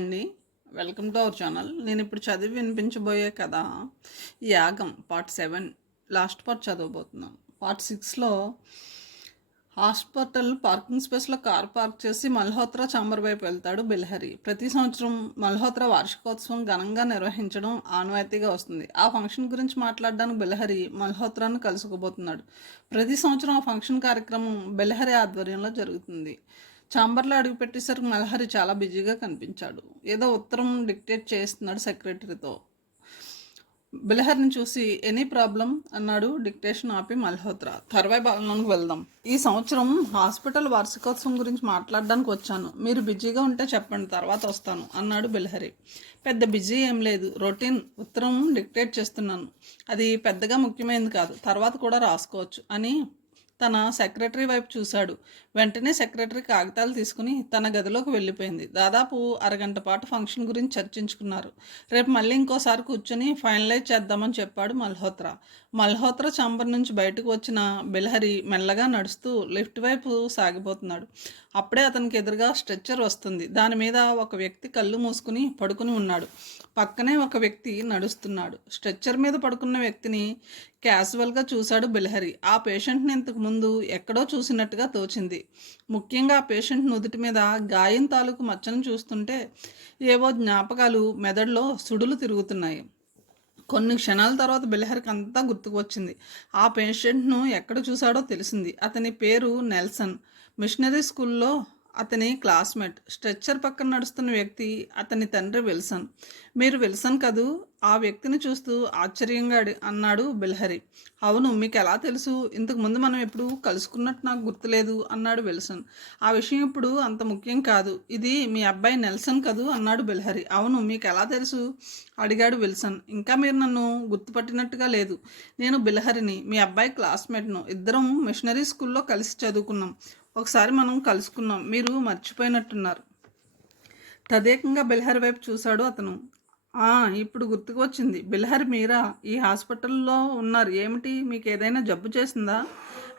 అండి. Welcome to our channel. నేను ఇప్పుడు చదివి వినిపించబోయే కథ యాగం పార్ట్ 7 లాస్ట్ పార్ట్ చదవబోతున్నాను. పార్ట్ 6లో హాస్పిటల్ పార్కింగ్ స్పేస్లో కార్ పార్క్ చేసి మల్హోత్రా చాంబర్ వైపు వెళ్తాడు బిల్హరి. ప్రతి సంవత్సరం మల్హోత్రా వార్షికోత్సవం ఘనంగా నిర్వహించడం ఆనవాయితీగా వస్తుంది. ఆ ఫంక్షన్ గురించి మాట్లాడడానికి బిల్హరి మల్హోత్రాను కలుసుకోబోతున్నాడు. ప్రతి సంవత్సరం ఆ ఫంక్షన్ కార్యక్రమం బిల్హరి ఆధ్వర్యంలో జరుగుతుంది. చాంబర్లో అడుగుపెట్టేసరికి మల్హరి చాలా బిజీగా కనిపించాడు. ఏదో ఉత్తరం డిక్టేట్ చేస్తున్నాడు సెక్రటరీతో. బిల్హర్ని చూసి ఎనీ ప్రాబ్లం అన్నాడు డిక్టేషన్ ఆపి మల్హోత్రా. తర్వాయి భాగంలోకి వెళ్దాం. ఈ సంవత్సరం హాస్పిటల్ వార్షికోత్సవం గురించి మాట్లాడడానికి వచ్చాను. మీరు బిజీగా ఉంటే చెప్పండి, తర్వాత వస్తాను అన్నాడు బిల్హరి. పెద్ద బిజీ ఏం లేదు, రొటీన్ ఉత్తరం డిక్టేట్ చేస్తున్నాను. అది పెద్దగా ముఖ్యమైనది కాదు, తర్వాత కూడా రాసుకోవచ్చు అని తన సెక్రటరీ వైపు చూశాడు. వెంటనే సెక్రటరీ కాగితాలు తీసుకుని తన గదిలోకి వెళ్ళిపోయింది. దాదాపు అరగంట పాటు ఫంక్షన్ గురించి చర్చించుకున్నారు. రేపు మళ్ళీ ఇంకోసారి కూర్చొని ఫైనలైజ్ చేద్దామని చెప్పాడు మల్హోత్రా. మల్హోత్రా చాంబర్ నుంచి బయటకు వచ్చిన బిల్హరి మెల్లగా నడుస్తూ లిఫ్ట్ వైపు సాగిపోతున్నాడు. అప్పుడే అతనికి ఎదురుగా స్ట్రెచ్చర్ వస్తుంది. దాని మీద ఒక వ్యక్తి కళ్ళు మూసుకుని పడుకుని ఉన్నాడు. పక్కనే ఒక వ్యక్తి నడుస్తున్నాడు. స్ట్రెచ్చర్ మీద పడుకున్న వ్యక్తిని క్యాజువల్గా చూశాడు బిల్హరి. ఆ పేషెంట్ని ఇంతకు ముందు ఎక్కడో చూసినట్టుగా తోచింది. ముఖ్యంగా ఆ పేషెంట్ నుదుటి మీద గాయం తాలూకు మచ్చను చూస్తుంటే ఏవో జ్ఞాపకాలు మెదడులో సుడులు తిరుగుతున్నాయి. కొన్ని క్షణాల తర్వాత బిల్హరికి అంతా గుర్తుకు వచ్చింది. ఆ పేషెంట్ను ఎక్కడ చూశాడో తెలిసింది. అతని పేరు నెల్సన్. మిషనరీ స్కూల్లో అతని క్లాస్మేట్. స్ట్రెచ్చర్ పక్కన నడుస్తున్న వ్యక్తి అతని తండ్రి విల్సన్. మీరు విల్సన్ కదూ? ఆ వ్యక్తిని చూస్తూ ఆశ్చర్యంగా అన్నాడు బిల్హరి. అవును, మీకు ఎలా తెలుసు? ఇంతకు ముందు మనం ఎప్పుడు కలుసుకున్నట్టు నాకు గుర్తులేదు అన్నాడు విల్సన్. ఆ విషయం ఇప్పుడు అంత ముఖ్యం కాదు. ఇది మీ అబ్బాయి నెల్సన్ కదూ అన్నాడు బిల్హరి. అవును, మీకు ఎలా తెలుసు అడిగాడు విల్సన్. ఇంకా మీరు నన్ను గుర్తుపట్టినట్టుగా లేదు. నేను బిల్హరిని, మీ అబ్బాయి క్లాస్మేట్ను. ఇద్దరం మిషనరీ స్కూల్లో కలిసి చదువుకున్నాం. ఒకసారి మనం కలుసుకున్నాం, మీరు మర్చిపోయినట్టున్నారు. తదేకంగా బిల్హరి వైపు చూశాడు అతను. ఇప్పుడు గుర్తుకు వచ్చింది. బిల్హరి మీరా? ఈ హాస్పిటల్లో ఉన్నారు ఏమిటి? మీకు ఏదైనా జబ్బు చేసిందా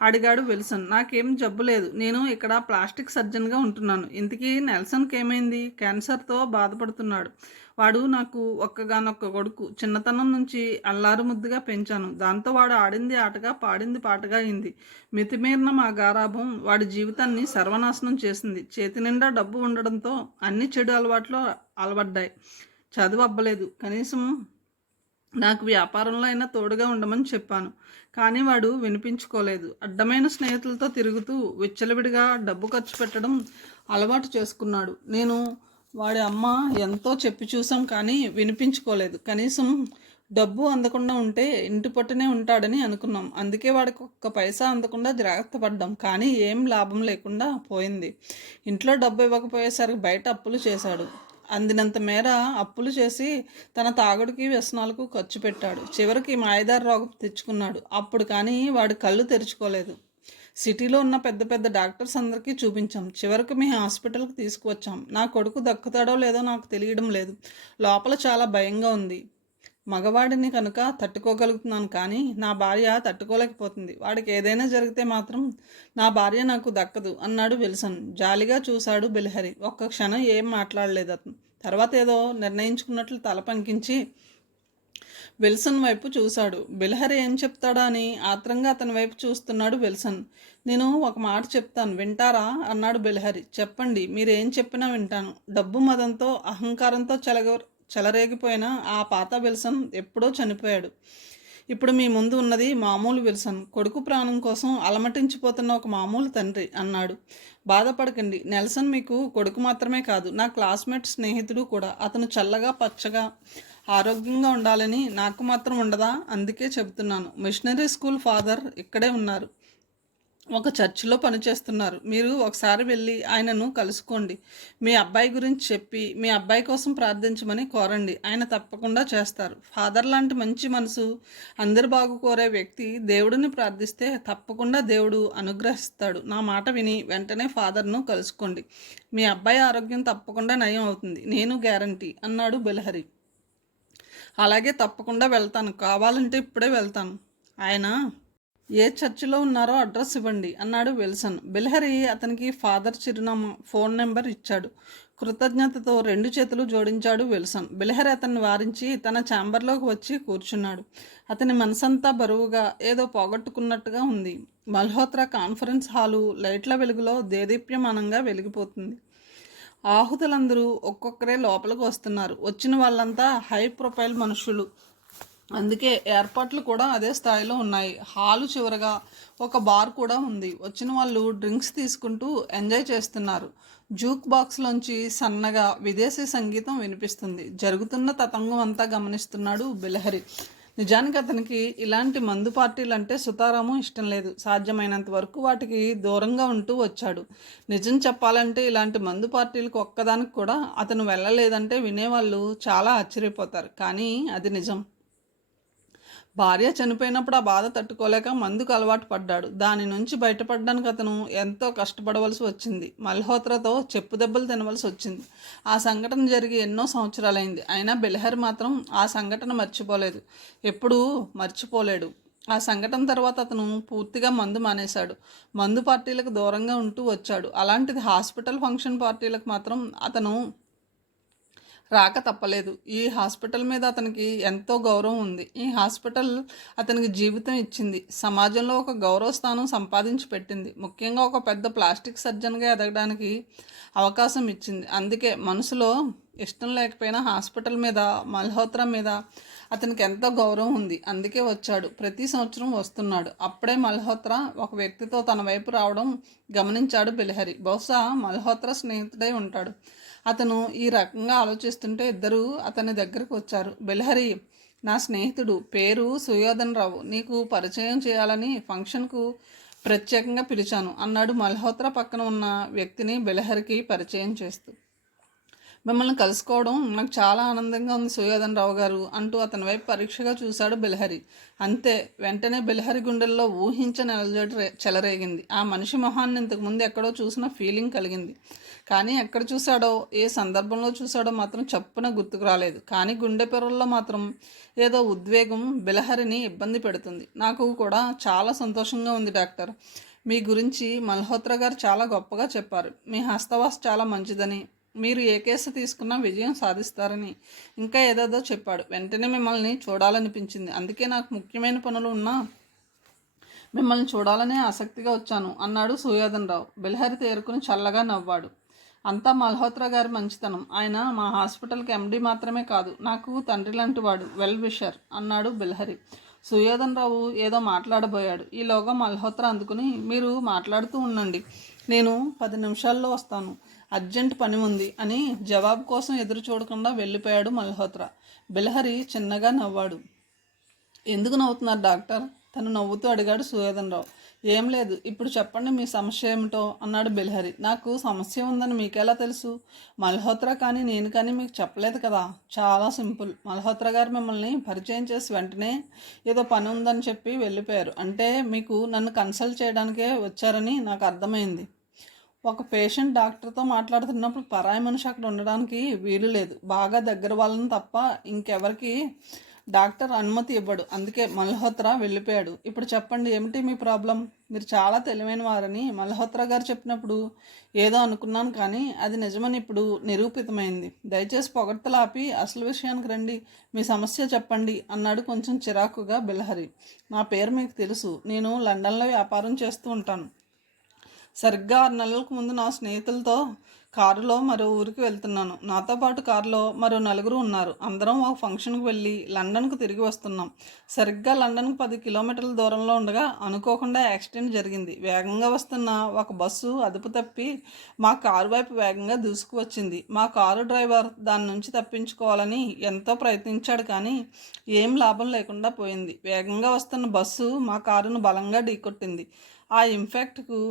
అడిగాడు విల్సన్. నాకేం జబ్బు లేదు, నేను ఇక్కడ ప్లాస్టిక్ సర్జన్గా ఉంటున్నాను. ఇంతకీ నెల్సన్కి ఏమైంది? క్యాన్సర్తో బాధపడుతున్నాడు. వాడు నాకు ఒక్కగానొక్క కొడుకు. చిన్నతనం నుంచి అల్లారు ముద్దుగా పెంచాను. దాంతో వాడు ఆడింది ఆటగా పాడింది పాటగా అయింది. మితిమీరిన మా గారాభం వాడి జీవితాన్ని సర్వనాశనం చేసింది. చేతి నిండా డబ్బు ఉండడంతో అన్ని చెడు అలవాట్లు అలవడ్డాయి. చదువు అబ్బలేదు. కనీసం నాకు వ్యాపారంలో అయినా తోడుగా ఉండమని చెప్పాను. కానీ వాడు వినిపించుకోలేదు. అడ్డమైన స్నేహితులతో తిరుగుతూ విచ్చలవిడిగా డబ్బు ఖర్చు పెట్టడం అలవాటు చేసుకున్నాడు. నేను వాడి అమ్మ ఎంతో చెప్పి చూసాం కానీ వినిపించుకోలేదు. కనీసం డబ్బు అందకుండా ఉంటే ఇంటి పట్టునే ఉంటాడని అనుకున్నాం. అందుకే వాడికి ఒక్క పైసా అందకుండా జాగ్రత్త పడ్డాం. కానీ ఏం లాభం లేకుండా పోయింది. ఇంట్లో డబ్బు ఇవ్వకపోయేసరికి బయట అప్పులు చేశాడు. అందినంత మేర అప్పులు చేసి తన తాగుడికి వ్యసనాలకు ఖర్చు పెట్టాడు. చివరికి మాయదారి రోగం తెచ్చుకున్నాడు. అప్పుడు కానీ వాడు కళ్ళు తెరుచుకోలేదు. సిటీలో ఉన్న పెద్ద పెద్ద డాక్టర్స్ అందరికీ చూపించాం. చివరికి మీ హాస్పిటల్కి తీసుకువచ్చాం. నా కొడుకు దక్కుతాడో లేదో నాకు తెలియడం లేదు. లోపల చాలా భయంగా ఉంది. మగవాడిని కనుక తట్టుకోగలుగుతున్నాను, కానీ నా భార్య తట్టుకోలేకపోతుంది. వాడికి ఏదైనా జరిగితే మాత్రం నా భార్య నాకు దక్కదు అన్నాడు విల్సన్. జాలిగా చూశాడు బిల్హరి. ఒక్క క్షణం ఏం మాట్లాడలేదు అతను. తర్వాత ఏదో నిర్ణయించుకున్నట్లు తల పంకించి విల్సన్ వైపు చూశాడు. బిల్హరి ఏం చెప్తాడా అని ఆత్రంగా అతని వైపు చూస్తున్నాడు విల్సన్. నేను ఒక మాట చెప్తాను, వింటారా అన్నాడు బిల్హరి. చెప్పండి, మీరేం చెప్పినా వింటాను. డబ్బు మదంతో అహంకారంతో చెలరేగిపోయిన ఆ పాత విల్సన్ ఎప్పుడో చనిపోయాడు. ఇప్పుడు మీ ముందు ఉన్నది మామూలు విల్సన్, కొడుకు ప్రాణం కోసం అలమటించిపోతున్న ఒక మామూలు తండ్రి అన్నాడు. బాధపడకండి, నెల్సన్ మీకు కొడుకు మాత్రమే కాదు, నా క్లాస్మేట్ స్నేహితుడు కూడా. అతను చల్లగా పచ్చగా ఆరోగ్యంగా ఉండాలని నాకు మాత్రం ఉండదా? అందుకే చెబుతున్నాను. మిషనరీ స్కూల్ ఫాదర్ ఇక్కడే ఉన్నారు, ఒక చర్చిలో పనిచేస్తున్నారు. మీరు ఒకసారి వెళ్ళి ఆయనను కలుసుకోండి. మీ అబ్బాయి గురించి చెప్పి మీ అబ్బాయి కోసం ప్రార్థించమని కోరండి. ఆయన తప్పకుండా చేస్తారు. ఫాదర్ లాంటి మంచి మనసు, అందరు బాగు కోరే వ్యక్తి దేవుడిని ప్రార్థిస్తే తప్పకుండా దేవుడు అనుగ్రహిస్తాడు. నా మాట విని వెంటనే ఫాదర్ను కలుసుకోండి. మీ అబ్బాయి ఆరోగ్యం తప్పకుండా నయం అవుతుంది, నేను గ్యారంటీ అన్నాడు బిల్హరి. అలాగే, తప్పకుండా వెళ్తాను. కావాలంటే ఇప్పుడే వెళ్తాను. ఆయన ఏ చర్చిలో ఉన్నారో అడ్రస్ ఇవ్వండి అన్నాడు విల్సన్. బిల్హరి అతనికి ఫాదర్ చిరునామా, ఫోన్ నెంబర్ ఇచ్చాడు. కృతజ్ఞతతో 2 చేతులు జోడించాడు విల్సన్. బిల్హరి అతన్ని వారించి తన ఛాంబర్లోకి వచ్చి కూర్చున్నాడు. అతని మనసంతా బరువుగా, ఏదో పోగొట్టుకున్నట్టుగా ఉంది. మల్హోత్రా కాన్ఫరెన్స్ హాలు లైట్ల వెలుగులో దేదీప్యమానంగా వెలిగిపోతుంది. ఆహుతులందరూ ఒక్కొక్కరే లోపలికి వస్తున్నారు. వచ్చిన వాళ్ళంతా హై ప్రొఫైల్ మనుషులు, అందుకే ఏర్పాట్లు కూడా అదే స్థాయిలో ఉన్నాయి. హాలు చివరగా ఒక బార్ కూడా ఉంది. వచ్చిన వాళ్ళు డ్రింక్స్ తీసుకుంటూ ఎంజాయ్ చేస్తున్నారు. జూక్ బాక్స్లోంచి సన్నగా విదేశీ సంగీతం వినిపిస్తుంది. జరుగుతున్న తతంగం అంతా గమనిస్తున్నాడు బిలహరి. నిజానికి అతనికి ఇలాంటి మందు పార్టీలు అంటే సుతారాము ఇష్టం లేదు. సాధ్యమైనంత వరకు వాటికి దూరంగా ఉంటూ వచ్చాడు. నిజం చెప్పాలంటే ఇలాంటి మందు పార్టీలకు ఒక్కదానికి కూడా అతను వెళ్ళలేదంటే వినేవాళ్ళు చాలా ఆశ్చర్యపోతారు. కానీ అది నిజం. భార్య చనిపోయినప్పుడు ఆ బాధ తట్టుకోలేక మందుకు అలవాటు పడ్డాడు. దాని నుంచి బయటపడడానికి అతను ఎంతో కష్టపడవలసి వచ్చింది. మల్హోత్రాతో చెప్పు దెబ్బలు తినవలసి వచ్చింది. ఆ సంఘటన జరిగి ఎన్నో సంవత్సరాలైంది. అయినా బిల్హరి మాత్రం ఆ సంఘటన మర్చిపోలేదు, ఎప్పుడూ మర్చిపోలేడు. ఆ సంఘటన తర్వాత అతను పూర్తిగా మందు మానేశాడు. మందు పార్టీలకు దూరంగా ఉంటూ వచ్చాడు. అలాంటిది హాస్పిటల్ ఫంక్షన్ పార్టీలకు మాత్రం అతను రాక తప్పలేదు. ఈ హాస్పిటల్ మీద అతనికి ఎంతో గౌరవం ఉంది. ఈ హాస్పిటల్ అతనికి జీవితం ఇచ్చింది. సమాజంలో ఒక గౌరవ స్థానం సంపాదించి పెట్టింది. ముఖ్యంగా ఒక పెద్ద ప్లాస్టిక్ సర్జన్గా ఎదగడానికి అవకాశం ఇచ్చింది. అందుకే మనసులో ఇష్టం లేకపోయినా హాస్పిటల్ మీద, మల్హోత్రా మీద అతనికి ఎంతో గౌరవం ఉంది. అందుకే వచ్చాడు. ప్రతి సంవత్సరం వస్తున్నాడు. అప్పుడే మల్హోత్రా ఒక వ్యక్తితో తన వైపు రావడం గమనించాడు బిల్హరి. బహుశా మల్హోత్రా స్నేహితుడై ఉంటాడు. అతను ఈ రకంగా ఆలోచిస్తుంటే ఇద్దరు అతని దగ్గరకు వచ్చారు. బిల్హరి, నా స్నేహితుడు, పేరు సుయోధన్ రావు, నీకు పరిచయం చేయాలని ఫంక్షన్కు ప్రత్యేకంగా పిలిచాను అన్నాడు మల్హోత్రా పక్కన ఉన్న వ్యక్తిని బిల్హరికి పరిచయం చేస్తూ. మిమ్మల్ని కలుసుకోవడం నాకు చాలా ఆనందంగా ఉంది సుయోధన్ రావు గారు అంటూ అతని వైపు పరీక్షగా చూశాడు బిల్హరి. అంతే, వెంటనే బిల్హరి గుండెల్లో ఊహించని అలజడి చెలరేగింది. ఆ మనిషి మొహాన్ని ఇంతకుముందు ఎక్కడో చూసిన ఫీలింగ్ కలిగింది. కానీ ఎక్కడ చూశాడో, ఏ సందర్భంలో చూశాడో మాత్రం చప్పున గుర్తుకు రాలేదు. కానీ గుండె పొరల్లో మాత్రం ఏదో ఉద్వేగం బిల్హరిని ఇబ్బంది పెడుతుంది. నాకు కూడా చాలా సంతోషంగా ఉంది డాక్టర్. మీ గురించి మల్హోత్రా గారు చాలా గొప్పగా చెప్పారు. మీ హస్తవాస చాలా మంచిదని, మీరు ఏ కేసు తీసుకున్నా విజయం సాధిస్తారని, ఇంకా ఏదేదో చెప్పాడు. వెంటనే మిమ్మల్ని చూడాలనిపించింది. అందుకే నాకు ముఖ్యమైన పనులు ఉన్నా మిమ్మల్ని చూడాలనే ఆసక్తిగా వచ్చాను అన్నాడు సుయోధన్ రావు. బిల్హరి తేరుకుని చల్లగా నవ్వాడు. అంతా మల్హోత్రా గారి మంచితనం. ఆయన మా హాస్పిటల్కి ఎండి మాత్రమే కాదు, నాకు తండ్రి లాంటి వాడు, వెల్ విషర్ అన్నాడు బిల్హరి. సుయోధన్ రావు ఏదో మాట్లాడబోయాడు. ఈలోగా మల్హోత్రా అందుకుని, మీరు మాట్లాడుతూ ఉండండి, నేను 10 నిమిషాల్లో వస్తాను, అర్జెంట్ పని ఉంది అని జవాబు కోసం ఎదురు చూడకుండా వెళ్ళిపోయాడు మల్హోత్రా. బిల్హరి చిన్నగా నవ్వాడు. ఎందుకు నవ్వుతున్నారు డాక్టర్? తను నవ్వుతూ అడిగాడు సుయోధన్ రావు. ఏం లేదు, ఇప్పుడు చెప్పండి మీ సమస్య ఏమిటో అన్నాడు బిల్హరి. నాకు సమస్య ఉందని మీకెలా తెలుసు? మల్హోత్రా కానీ నేను కానీ మీకు చెప్పలేదు కదా. చాలా సింపుల్. మల్హోత్రా గారు మిమ్మల్ని పరిచయం చేసి వెంటనే ఏదో పని ఉందని చెప్పి వెళ్ళిపోయారు. అంటే మీకు నన్ను కన్సల్ట్ చేయడానికే వచ్చారని నాకు అర్థమైంది. ఒక పేషెంట్ డాక్టర్తో మాట్లాడుతున్నప్పుడు పరాయి మనిషి అక్కడ ఉండడానికి వీలు లేదు. బాగా దగ్గర వాళ్ళని తప్ప ఇంకెవరికి డాక్టర్ అనుమతి ఇవ్వడు. అందుకే మల్హోత్రా వెళ్ళిపోయాడు. ఇప్పుడు చెప్పండి, ఏమిటి మీ ప్రాబ్లం? మీరు చాలా తెలివైన వారని మల్హోత్రా గారు చెప్పినప్పుడు ఏదో అనుకున్నాను, కానీ అది నిజమని ఇప్పుడు నిరూపితమైంది. దయచేసి పొగడ్తలు ఆపి అసలు విషయానికి రండి. మీ సమస్య చెప్పండి అన్నాడు కొంచెం చిరాకుగా బిల్హరి. నా పేరు మీకు తెలుసు. నేను లండన్లో వ్యాపారం చేస్తూ ఉంటాను. సరిగ్గా 6 నెలలకు ముందు నా స్నేహితులతో కారులో మరో ఊరికి వెళ్తున్నాను. నాతో పాటు కారులో మరో 4 ఉన్నారు. అందరం ఒక ఫంక్షన్కి వెళ్ళి లండన్కు తిరిగి వస్తున్నాం. సరిగ్గా లండన్కు 10 కిలోమీటర్ల దూరంలో ఉండగా అనుకోకుండా యాక్సిడెంట్ జరిగింది. వేగంగా వస్తున్న ఒక బస్సు అదుపు తప్పి మా కారు వైపు వేగంగా దూసుకువచ్చింది. మా కారు డ్రైవర్ దాని నుంచి తప్పించుకోవాలని ఎంతో ప్రయత్నించాడు, కానీ ఏం లాభం లేకుండా పోయింది. వేగంగా వస్తున్న బస్సు మా కారును బలంగా ఢీకొట్టింది. ఆ ఇంపాక్ట్కు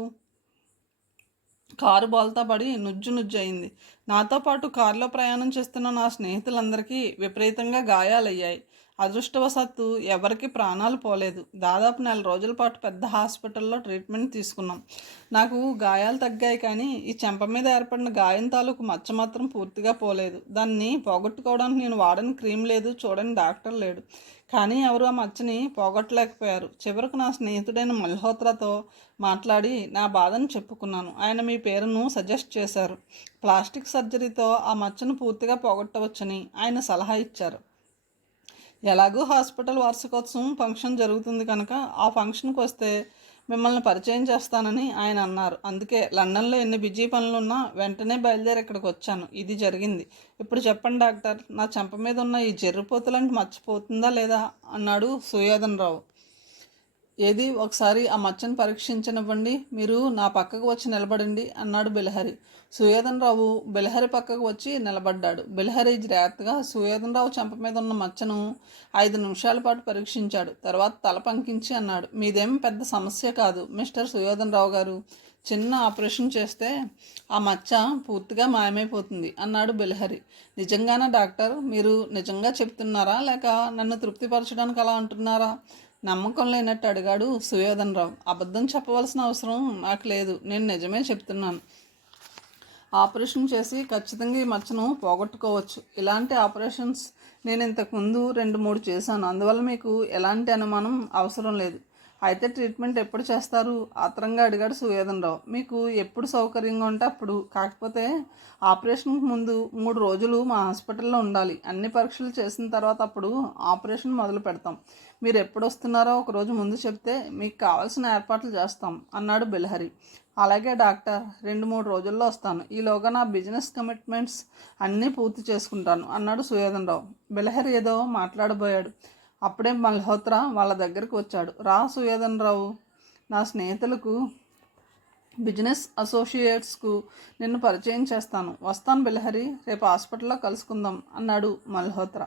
కారు బోల్తా పడి నుజ్జు అయింది. నాతో పాటు కారులో ప్రయాణం చేస్తున్న నా స్నేహితులందరికీ విపరీతంగా గాయాలయ్యాయి. అదృష్టవశాత్తు ఎవరికి ప్రాణాలు పోలేదు. దాదాపు 4 రోజుల పాటు పెద్ద హాస్పిటల్లో ట్రీట్మెంట్ తీసుకున్నాం. నాకు గాయాలు తగ్గాయి, కానీ ఈ చెంప మీద ఏర్పడిన గాయం తాలూకు మచ్చ మాత్రం పూర్తిగా పోలేదు. దాన్ని పోగొట్టుకోవడానికి నేను వాడని క్రీమ్ లేదు, చూడని డాక్టర్ లేడు. కానీ ఎవరు ఆ మచ్చని పోగొట్టలేకపోయారు. చివరకు నా స్నేహితుడైన మల్హోత్రాతో మాట్లాడి నా బాధను చెప్పుకున్నాను. ఆయన మీ పేరును సజెస్ట్ చేశారు. ప్లాస్టిక్ సర్జరీతో ఆ మచ్చను పూర్తిగా పోగొట్టవచ్చని ఆయన సలహా ఇచ్చారు. ఎలాగూ హాస్పిటల్ వార్షికోత్సవం ఫంక్షన్ జరుగుతుంది కనుక ఆ ఫంక్షన్కి వస్తే మిమ్మల్ని పరిచయం చేస్తానని ఆయన అన్నారు. అందుకే లండన్లో ఎన్ని బిజీ పనులున్నా వెంటనే బయలుదేరి ఇక్కడికి వచ్చాను. ఇది జరిగింది. ఇప్పుడు చెప్పండి డాక్టర్, నా చెంప మీద ఉన్న ఈ జెర్రిపోతులాంటి మర్చిపోతుందా లేదా అన్నాడు సుయోధన్ రావు. ఏది ఒకసారి ఆ మచ్చను పరీక్షించనివ్వండి, మీరు నా పక్కకు వచ్చి నిలబడండి అన్నాడు బిలహరి. సుయోధన్ రావు బిలహరి పక్కకు వచ్చి నిలబడ్డాడు. బిలహరి జాగ్రత్తగా సుయోధన్ రావు చెంప మీద ఉన్న మచ్చను 5 నిమిషాల పాటు పరీక్షించాడు. తర్వాత తల పంకించి అన్నాడు, మీదేం పెద్ద సమస్య కాదు మిస్టర్ సుయోధన్ రావు గారు. చిన్న ఆపరేషన్ చేస్తే ఆ మచ్చ పూర్తిగా మాయమైపోతుంది అన్నాడు బిలహరి. నిజంగానా డాక్టర్? మీరు నిజంగా చెప్తున్నారా లేక నన్ను తృప్తిపరచడానికి అలా అంటున్నారా? నమ్మకం లేనట్టు అడిగాడు సుయోధన్ రావు. అబద్ధం చెప్పవలసిన అవసరం నాకు లేదు, నేను నిజమే చెప్తున్నాను. ఆపరేషన్ చేసి ఖచ్చితంగా ఈ మచ్చను పోగొట్టుకోవచ్చు. ఇలాంటి ఆపరేషన్స్ నేను ఇంతకుముందు 2-3 చేశాను. అందువల్ల మీకు ఎలాంటి అనుమానం అవసరం లేదు. అయితే ట్రీట్మెంట్ ఎప్పుడు చేస్తారు? ఆత్రంగా అడిగాడు సుయోధన్ రావు. మీకు ఎప్పుడు సౌకర్యంగా ఉంటే అప్పుడు. కాకపోతే ఆపరేషన్కి ముందు 3 రోజులు మా హాస్పిటల్లో ఉండాలి. అన్ని పరీక్షలు చేసిన తర్వాత అప్పుడు ఆపరేషన్ మొదలు పెడతాం. మీరు ఎప్పుడు వస్తున్నారో ఒకరోజు ముందు చెప్తే మీకు కావాల్సిన ఏర్పాట్లు చేస్తాం అన్నాడు బిలహరి. అలాగే డాక్టర్, 2-3 రోజుల్లో వస్తాను. ఈలోగా నా బిజినెస్ కమిట్మెంట్స్ అన్నీ పూర్తి చేసుకుంటాను అన్నాడు సుయోధన్ రావు. బిలహరి ఏదో మాట్లాడబోయాడు. అప్పుడే మల్హోత్రా వాళ్ళ దగ్గరికి వచ్చాడు. రా సుయోధన్ రావు, నా స్నేహితులకు బిజినెస్ అసోసియేట్స్కు నిన్ను పరిచయం చేస్తాను. వస్తాను బిలహరి, రేపు హాస్పిటల్లో కలుసుకుందాం అన్నాడు మల్హోత్రా.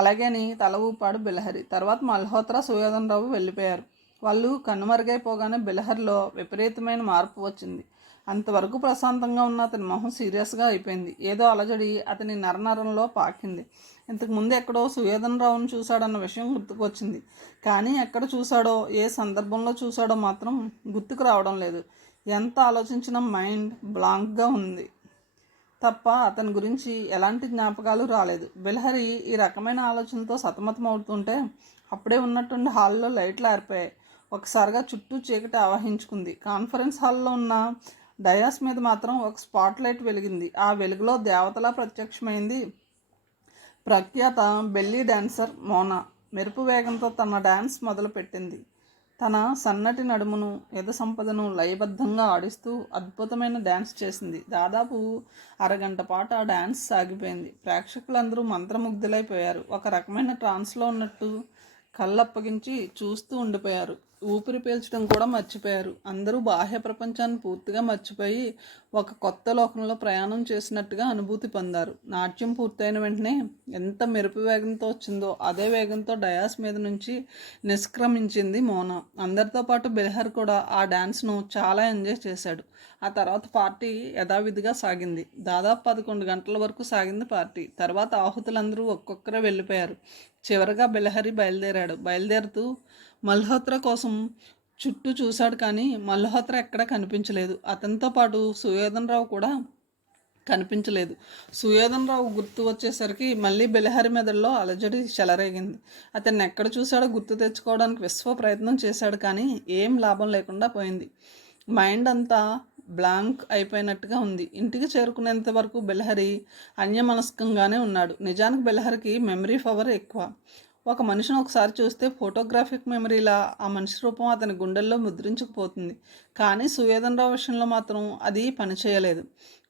అలాగేని తల ఊపాడు బిలహరి. తర్వాత మల్హోత్రా సుయోధన్ రావు వెళ్ళిపోయారు. వాళ్ళు కనుమరుగైపోగానే బిలహరిలో విపరీతమైన మార్పు వచ్చింది. అంతవరకు ప్రశాంతంగా ఉన్న అతని మొహం సీరియస్గా అయిపోయింది. ఏదో అలజడి అతని నరనరంలో పాకింది. ఇంతకుముందు ఎక్కడో సుయోధన్ రావును చూశాడన్న విషయం గుర్తుకు వచ్చింది. కానీ ఎక్కడ చూశాడో, ఏ సందర్భంలో చూశాడో మాత్రం గుర్తుకు రావడం లేదు. ఎంత ఆలోచించినా మైండ్ బ్లాంక్గా ఉంది తప్ప అతని గురించి ఎలాంటి జ్ఞాపకాలు రాలేదు. బిలహరి ఈ రకమైన ఆలోచనతో సతమతం అవుతుంటే అప్పుడే ఉన్నట్టుండి హాల్లో లైట్లు ఆరిపోయాయి. ఒకసారిగా చుట్టూ చీకటి ఆవహించుకుంది. కాన్ఫరెన్స్ హాల్లో ఉన్న డయాస్ మీద మాత్రం ఒక స్పాట్ లైట్ వెలిగింది. ఆ వెలుగులో దేవతలా ప్రత్యక్షమైంది ప్రఖ్యాత బెల్లీ డాన్సర్ మోనా. మెరుపు వేగంతో తన డాన్స్ మొదలుపెట్టింది. తన సన్నటి నడుమును, యథ సంపదను లయబద్ధంగా ఆడిస్తూ అద్భుతమైన డ్యాన్స్ చేసింది. దాదాపు అరగంట పాటు ఆ డ్యాన్స్ సాగిపోయింది. ప్రేక్షకులందరూ మంత్రముగ్ధులైపోయారు. ఒక రకమైన ట్రాన్స్లో ఉన్నట్టు కళ్ళప్పగించి చూస్తూ ఉండిపోయారు. ఊపిరి పీల్చడం కూడా మర్చిపోయారు. అందరూ బాహ్య ప్రపంచాన్ని పూర్తిగా మర్చిపోయి ఒక కొత్త లోకంలో ప్రయాణం చేసినట్టుగా అనుభూతి పొందారు. నాట్యం పూర్తయిన వెంటనే ఎంత మెరుపు వేగంతో వచ్చిందో అదే వేగంతో డయాస్ మీద నుంచి నిష్క్రమించింది మోనా. అందరితో పాటు బిల్హర్ కూడా ఆ డ్యాన్స్ను చాలా ఎంజాయ్ చేశాడు. ఆ తర్వాత పార్టీ యథావిధిగా సాగింది. దాదాపు 11 గంటల వరకు సాగింది పార్టీ. తర్వాత ఆహుతులందరూ ఒక్కొక్కరే వెళ్ళిపోయారు. చివరగా బిలహరి బయలుదేరుతూ మల్హోత్రా కోసం చుట్టూ చూశాడు. కానీ మల్హోత్రా ఎక్కడా కనిపించలేదు. అతనితో పాటు సుయోధన్ రావు కూడా కనిపించలేదు. సుయోధన్ రావు గుర్తు వచ్చేసరికి మళ్ళీ బిలహరి మెదడులో అలజడి చెలరేగింది. అతన్ని ఎక్కడ చూశాడో గుర్తు తెచ్చుకోవడానికి విశ్వ ప్రయత్నం చేశాడు. కానీ ఏం లాభం లేకుండా పోయింది. మైండ్ అంతా బ్లాంక్ అయిపోయినట్టుగా ఉంది. ఇంటికి చేరుకునేంత వరకు బిలహరి అన్యమనస్కంగానే ఉన్నాడు. నిజానికి బిలహరికి మెమరీ పవర్ ఎక్కువ. ఒక మనిషిని ఒకసారి చూస్తే ఫోటోగ్రాఫిక్ మెమరీలా ఆ మనిషి రూపం అతని గుండెల్లో ముద్రించుకుపోతుంది. కానీ సువేదన్ రావు విషయంలో మాత్రం అది పనిచేయలేదు.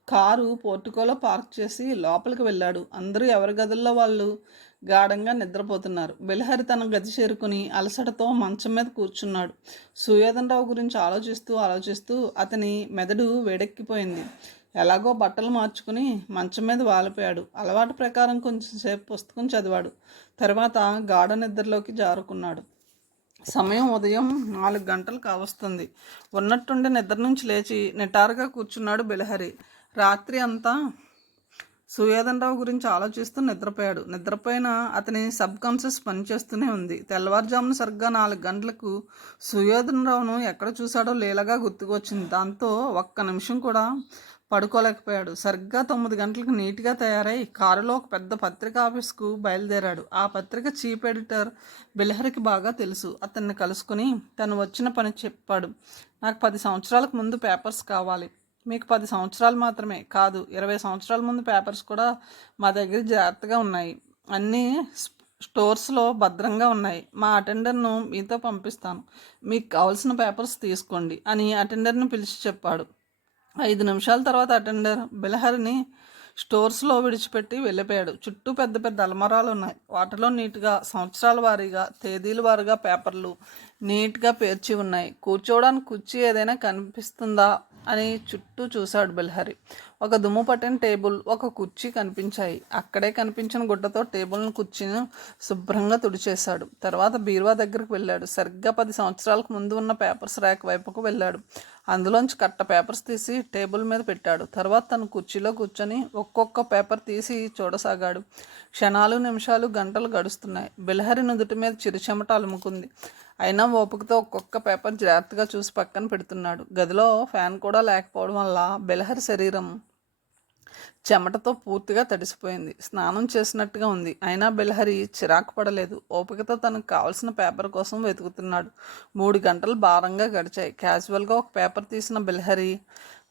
కారు పోర్టుకోలో పార్క్ చేసి లోపలికి వెళ్ళాడు. అందరూ ఎవరి గదుల్లో వాళ్ళు గాఢంగా నిద్రపోతున్నారు. బిలహరి తన గది చేరుకుని అలసటతో మంచం మీద కూర్చున్నాడు. సువేదన్ రావు గురించి ఆలోచిస్తూ అతని మెదడు వేడెక్కిపోయింది. ఎలాగో బట్టలు మార్చుకుని మంచం మీద వాలిపోయాడు. అలవాటు ప్రకారం కొంచెంసేపు పుస్తకం చదివాడు. తర్వాత గాఢ నిద్రలోకి జారుకున్నాడు. సమయం ఉదయం 4 గంటలు కావస్తుంది. ఉన్నట్టుండి నిద్ర నుంచి లేచి నిటారుగా కూర్చున్నాడు బిలహరి. రాత్రి అంతా సువేదన్ రావు గురించి ఆలోచిస్తూ నిద్రపోయాడు. నిద్రపోయిన అతని సబ్ కాన్షియస్ పనిచేస్తూనే ఉంది. తెల్లవారుజామున సరిగ్గా 4 గంటలకు సువేదన్ రావును ఎక్కడ చూశాడో లీలగా గుర్తుకు వచ్చింది. దాంతో ఒక్క నిమిషం కూడా పడుకోలేకపోయాడు. సరిగ్గా 9 గంటలకు నీట్గా తయారై కారులో ఒక పెద్ద పత్రిక ఆఫీస్కు బయలుదేరాడు. ఆ పత్రిక చీఫ్ ఎడిటర్ బిల్హరికి బాగా తెలుసు. అతన్ని కలుసుకుని తను వచ్చిన పని చెప్పాడు. నాకు 10 సంవత్సరాలకు ముందు పేపర్స్ కావాలి. మీకు 10 సంవత్సరాలు మాత్రమే కాదు, 20 సంవత్సరాల ముందు పేపర్స్ కూడా మా దగ్గర జాగ్రత్తగా ఉన్నాయి. అన్నీ స్టోర్స్లో భద్రంగా ఉన్నాయి. మా అటెండర్ను మీతో పంపిస్తాను. మీకు కావాల్సిన పేపర్స్ తీసుకోండి అని అటెండర్ని పిలిచి చెప్పాడు. 5 నిమిషాల తర్వాత అటెండర్ బిల్హరిని స్టోర్స్లో విడిచిపెట్టి వెళ్ళిపోయాడు. చుట్టూ పెద్ద పెద్ద అల్మరాలు ఉన్నాయి. వాటిలో నీట్గా సంవత్సరాల వారీగా తేదీల వారీగా పేపర్లు నీట్గా పేర్చి ఉన్నాయి. కూర్చోవడానికి కుర్చీ ఏదైనా కనిపిస్తుందా అని చుట్టూ చూశాడు బిల్హరి. ఒక దుమ్ము పట్టిన టేబుల్, ఒక కుర్చీ కనిపించాయి. అక్కడే కనిపించిన గుడ్డతో టేబుల్ను కుర్చీని శుభ్రంగా తుడిచేశాడు. తర్వాత బీరువా దగ్గరకు వెళ్ళాడు. సరిగ్గా 10 సంవత్సరాలకు ముందు ఉన్న పేపర్స్ ర్యాక్ వైపుకు వెళ్ళాడు. అందులోంచి కట్ట పేపర్స్ తీసి టేబుల్ మీద పెట్టాడు. తర్వాత తను కుర్చీలో కూర్చొని ఒక్కొక్క పేపర్ తీసి చూడసాగాడు. క్షణాలు, నిమిషాలు, గంటలు గడుస్తున్నాయి. బిల్హరి నుదుటి మీద చిరుచెమట అలుముకుంది. అయినా ఓపికతో ఒక్కొక్క పేపర్ జాగ్రత్తగా చూసి పక్కన పెడుతున్నాడు. గదిలో ఫ్యాన్ కూడా లేకపోవడం వల్ల బిల్హరి శరీరం చెమటతో పూర్తిగా తడిసిపోయింది. స్నానం చేసినట్టుగా ఉంది. అయినా బిల్హరి చిరాకు పడలేదు. ఓపికతో తనకు కావాల్సిన పేపర్ కోసం వెతుకుతున్నాడు. 3 గంటలు భారంగా గడిచాయి. క్యాజువల్గా ఒక పేపర్ తీసిన బిల్హరి